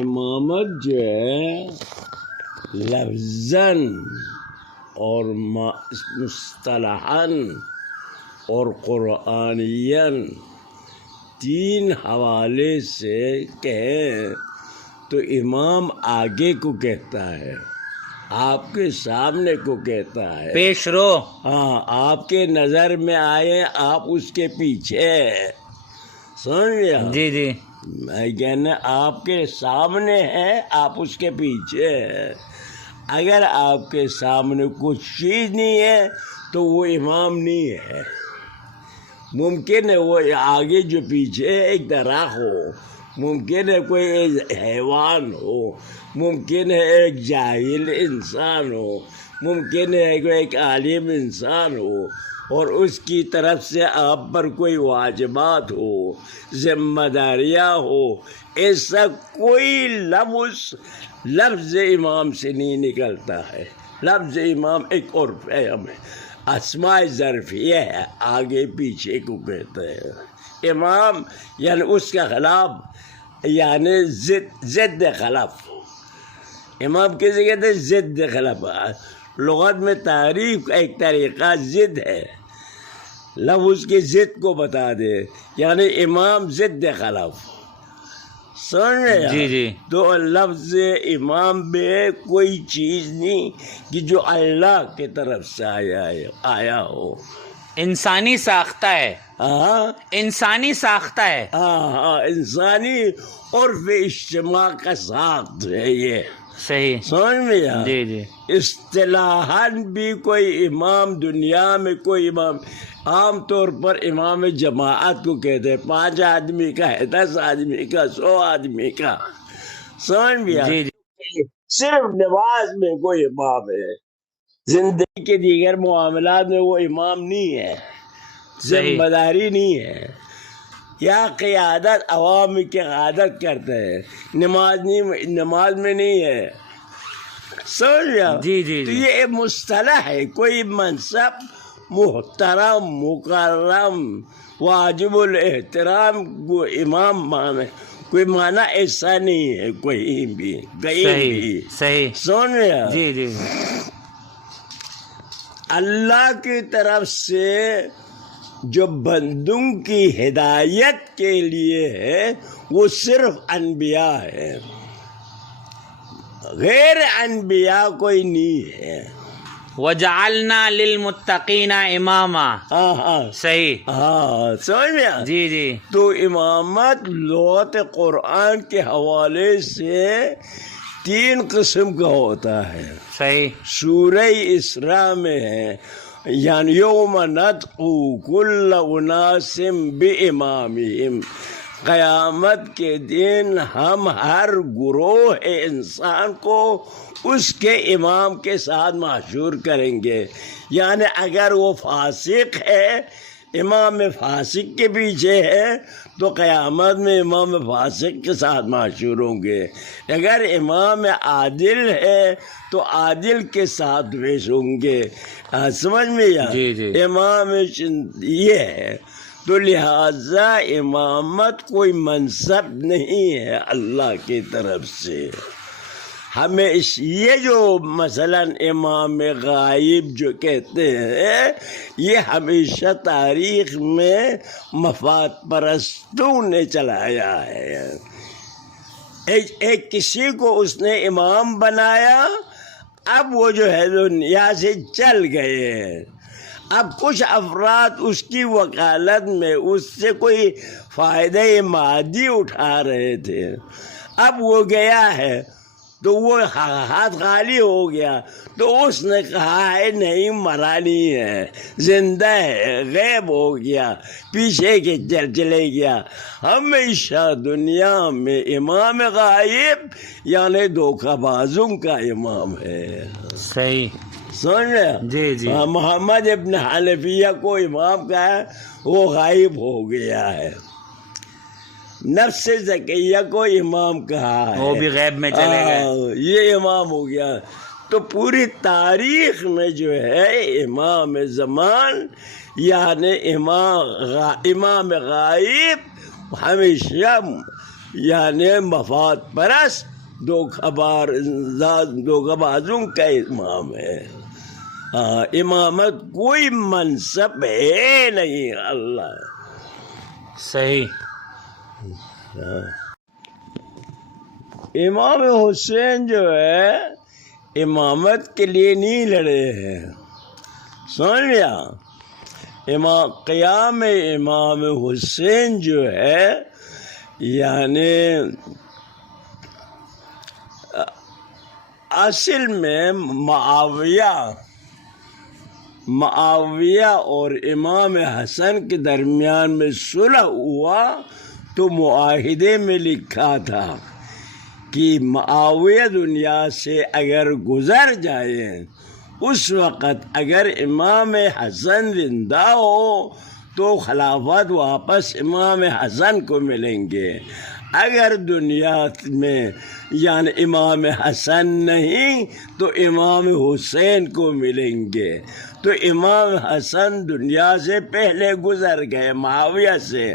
امامت جو ہے لفظاً اور مصطلحاً اور قرآنیاً تین حوالے سے کہیں تو امام آگے کو کہتا ہے، آپ کے سامنے کو کہتا ہے، پیش رو. ہاں آپ کے نظر میں آئے آپ اس کے پیچھے، سمجھ لیا؟ جی جی میں کہنا آپ کے سامنے ہے آپ اس کے پیچھے ہے. اگر آپ کے سامنے کچھ چیز نہیں ہے تو وہ امام نہیں ہے. ممکن ہے وہ آگے جو پیچھے ایک درخت ہو، ممکن ہے کوئی حیوان ہو، ممکن ہے ایک جاہل انسان ہو، ممکن ہے کوئی ایک عالم انسان ہو، اور اس کی طرف سے آپ پر کوئی واجبات ہو، ذمہ داریاں ہو. ایسا کوئی لفظ امام سے نہیں نکلتا ہے. لفظ امام ایک عرف ہے، ہمیں اسماء ظرفیہ ہے، آگے پیچھے کو کہتے ہیں. امام یعنی اس کا خلاف، یعنی ضد خلاف. امام کسی کہتے ہیں ضد خلاف. لغت میں تعریف کا ایک طریقہ ضد ہے، لفظ کی ضد کو بتا دے، یعنی امام ضد خلاف. سمجھ رہے جی جی. تو لفظ امام میں کوئی چیز نہیں کہ جو اللہ کی طرف سے آیا ہو. انسانی ساختہ ہے. ہاں انسانی ساختہ ہے. ہاں انسانی عرف اجتماع کا ساخت ہے یہ. صحیح. سمجھ میں جی جی. اصطلاحاً بھی کوئی امام دنیا میں کوئی امام، عام طور پر امام جماعت کو کہتے ہیں، 5 آدمی کا ہے، 10 آدمی کا، 100 آدمی کا. سمجھ میں جی جی. صرف نماز میں کوئی امام ہے، زندگی کے دیگر معاملات میں وہ امام نہیں ہے، ذمہ داری نہیں ہے. یا قیادت عوام کی قیادت کرتے ہیں، نماز میں نہیں ہے. سمجھ گیا؟ جی جی تو جی. یہ ایک مصطلح ہے، کوئی منصب محترم مکرم واجب الاحترام کو امام مانے، کوئی معنی ایسا نہیں ہے کوئی بھی کہیں بھی. صحیح. سمجھ گیا؟ جی جی. اللہ کی طرف سے جو بندوں کی ہدایت کے لیے ہے وہ صرف انبیاء ہے، غیر انبیاء کوئی نہیں ہے. وَجَعَلْنَا لِلْمُتَّقِينَ إِمَامًا. ہاں صحیح. ہاں سمجھ میں. جی جی. تو امامت لغت قرآن کے حوالے سے 3 قسم کا ہوتا ہے. صحیح. سورہ اسراء میں ہے، یعنی یوم ندعو کل اناس بامامہم، قیامت کے دن ہم ہر گروہ انسان کو اس کے امام کے ساتھ محشور کریں گے. یعنی اگر وہ فاسق ہے، امام فاسق کے پیچھے ہے، تو قیامت میں امام فاسق کے ساتھ محشور ہوں گے. اگر امام عادل ہے تو عادل کے ساتھ پیش ہوں گے. سمجھ میں یا؟ جی جی. امام یہ ہے. تو لہذا امامت کوئی منصب نہیں ہے اللہ کی طرف سے. ہمیں یہ جو مثلا امام غائب جو کہتے ہیں، یہ ہمیشہ تاریخ میں مفاد پرستوں نے چلایا ہے. ایک کسی کو اس نے امام بنایا، اب وہ جو ہے دنیا سے چل گئے ہیں. اب کچھ افراد اس کی وکالت میں اس سے کوئی فائدہ مادی اٹھا رہے تھے، اب وہ گیا ہے تو وہ ہاتھ خالی ہو گیا. تو اس نے کہا ہے نہیں، مرا نہیں ہے، زندہ ہے، غیب ہو گیا، پیچھے کے چلے گیا. ہمیشہ دنیا میں امام غائب یعنی دھوکہ بازوں کا امام ہے. صحیح. سمجھ رہے؟ جی جی. محمد ابن حنفیہ کو امام کا ہے، وہ غائب ہو گیا ہے. نفس زکیہ کو امام کہا ہے، وہ بھی غیب میں چلے گئے. یہ امام ہو گیا. تو پوری تاریخ میں جو ہے امام زمان یعنی امام غائب ہمیشہ یعنی مفاد پرست دھوکہ بازوں کا امام ہے. امامت کوئی منصب ہے نہیں. اللہ صحیح. امام حسین جو ہے امامت کے لیے نہیں لڑے ہیں. سمجھ لیا؟ قیام امام حسین جو ہے یعنی اصل میں معاویہ اور امام حسن کے درمیان میں صلح ہوا تو معاہدے میں لکھا تھا کہ معاویہ دنیا سے اگر گزر جائے اس وقت اگر امام حسن زندہ ہو تو خلافت واپس امام حسن کو ملیں گے. اگر دنیا میں یعنی امام حسن نہیں تو امام حسین کو ملیں گے. تو امام حسن دنیا سے پہلے گزر گئے معاویہ سے،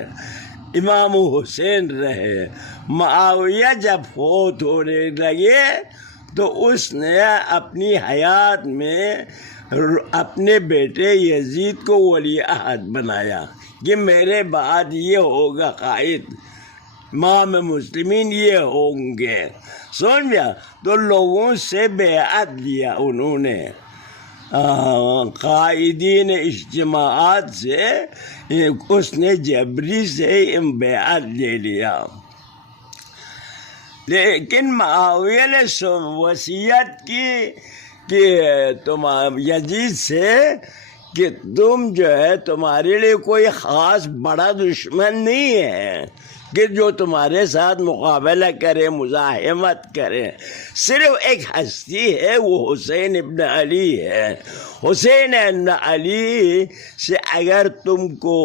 امام حسین رہے. معاویہ جب فوت ہونے لگے تو اس نے اپنی حیات میں اپنے بیٹے یزید کو ولی عہد بنایا کہ میرے بعد یہ ہوگا قائد، امام مسلمین یہ ہوں گے. سمجھا؟ تو لوگوں سے بیعت لیا انہوں نے، قائدین اجتماعات سے اس نے جبری سے بیعت لے لیا. لیکن معاویہ نے وصیت کی کہ تم یزید سے کہ تم جو ہے تمہارے لیے کوئی خاص بڑا دشمن نہیں ہے کہ جو تمہارے ساتھ مقابلہ کرے، مزاحمت کرے. صرف ایک ہستی ہے، وہ حسین ابن علی ہے. حسین ابن علی سے اگر تم کو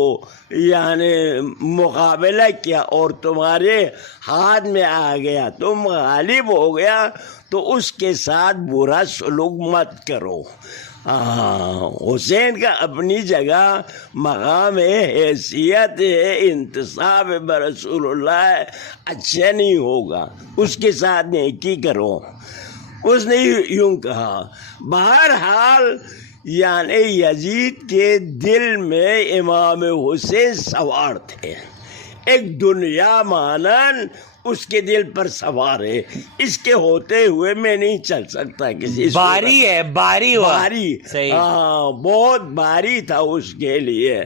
یعنی مقابلہ کیا اور تمہارے ہاتھ میں آ گیا، تم غالب ہو گیا، تو اس کے ساتھ برا سلوک مت کرو. حسین کا اپنی جگہ مقام ہے، حیثیت ہے، انتصاب برسول اللہ ہے، اچھا نہیں ہوگا، اس کے ساتھ نیکی کرو. اس نے یوں کہا. بہرحال یعنی یزید کے دل میں امام حسین سوار تھے، ایک دنیا مانن اس کے دل پر سوار ہے. اس کے ہوتے ہوئے میں نہیں چل سکتا کسی. باری ہے، باری بہت باری تھا اس کے لیے.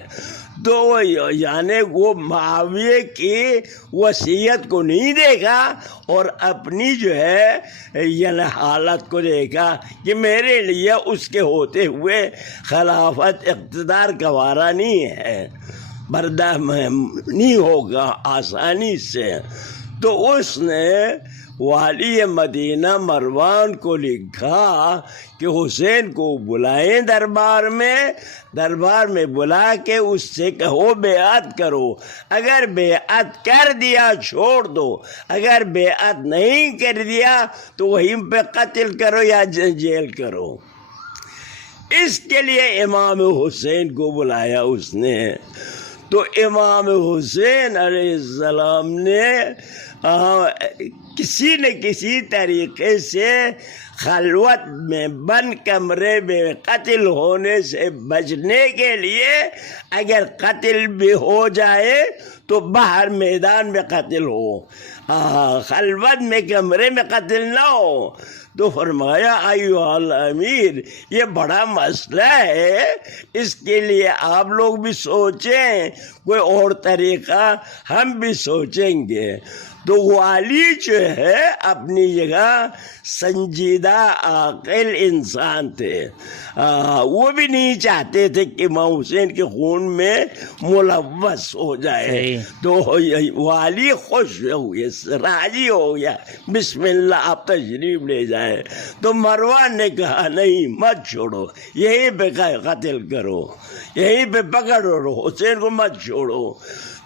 تو یعنی وہ معاویہ کی وصیت کو نہیں دیکھا اور اپنی جو ہے یعنی حالت کو دیکھا کہ میرے لیے اس کے ہوتے ہوئے خلافت اقتدار گوارا نہیں ہے، برداشت نہیں ہوگا آسانی سے. تو اس نے والی مدینہ مروان کو لکھا کہ حسین کو بلائیں دربار میں بلا کے اس سے کہو بیعت کرو. اگر بیعت کر دیا چھوڑ دو، اگر بیعت نہیں کر دیا تو وہیں پہ قتل کرو یا جیل کرو. اس کے لیے امام حسین کو بلایا اس نے. تو امام حسین علیہ السلام نے کسی نہ کسی طریقے سے خلوت میں بند کمرے میں قتل ہونے سے بچنے کے لیے، اگر قتل بھی ہو جائے تو باہر میدان میں قتل ہو، خلوت میں کمرے میں قتل نہ ہو. تو فرمایا ایھا الامیر، یہ بڑا مسئلہ ہے، اس کے لیے آپ لوگ بھی سوچیں، کوئی اور طریقہ ہم بھی سوچیں گے. تو والی جو ہے اپنی جگہ سنجیدہ عاقل انسان تھے. وہ بھی نہیں چاہتے تھے کہ امام حسین کے خون میں ملوث ہو جائے. تو والی خوش ہو گیا، راضی ہو گیا، بسم اللہ آپ تشریف لے جائے. تو مروان نے کہا نہیں، مت چھوڑو، یہیں پہ قتل کرو، یہیں پہ پکڑو، حسین کو مت چھوڑو.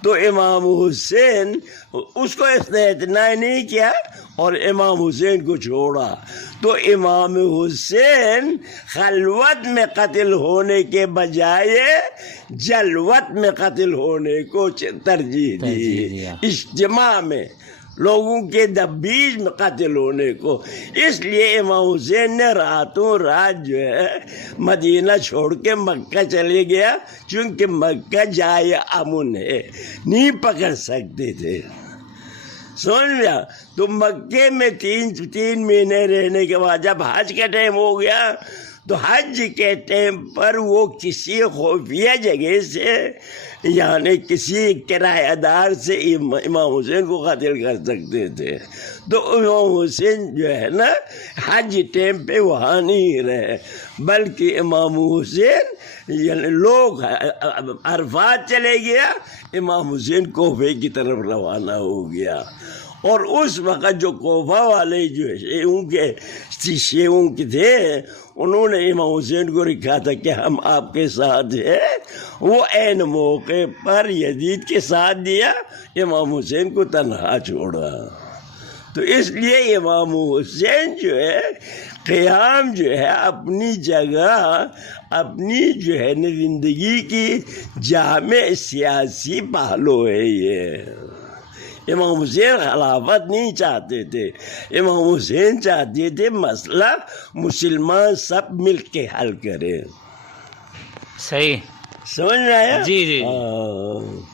تو امام حسین اس کو اس نے اتنا نہیں کیا اور امام حسین کو چھوڑا. تو امام حسین خلوت میں قتل ہونے کے بجائے جلوت میں قتل ہونے کو ترجیح دی، اجتماع میں. لوگوں کے بیچ میں قتل ہونے کو. اس لیے امام حسین نے راتوں رات جو ہے مدینہ چھوڑ کے مکہ چلے گیا، چونکہ مکہ جائے امن ہے، نہیں پکڑ سکتے تھے. سمجھ لیا؟ تو مکے میں تین مہینے رہنے کے بعد جب حج کا ٹائم ہو گیا تو حج کے ٹائم پر وہ کسی خفیہ جگہ سے یعنی کسی کرایہ دار سے امام حسین کو قتل کر سکتے تھے. تو امام حسین جو ہے نا حج ٹائم پہ وہاں نہیں رہے، بلکہ امام حسین یعنی لوگ عرفات چلے گیا، امام حسین کوفے کی طرف روانہ ہو گیا. اور اس وقت جو کوفہ والے جو شیعوں کے تھے انہوں نے امام حسین کو لکھا تھا کہ ہم آپ کے ساتھ ہیں. وہ عین موقع پر یزید کے ساتھ دیا، امام حسین کو تنہا چھوڑا. تو اس لیے امام حسین جو ہے قیام جو ہے اپنی جگہ، اپنی جو ہے زندگی کی جامع سیاسی پہلو ہے. یہ امام حسین خلافت نہیں چاہتے تھے، امام حسین چاہتے تھے مسئلہ مسلمان سب مل کے حل کرے. صحیح. سمجھ میں آیا؟ جی جی. ہاں.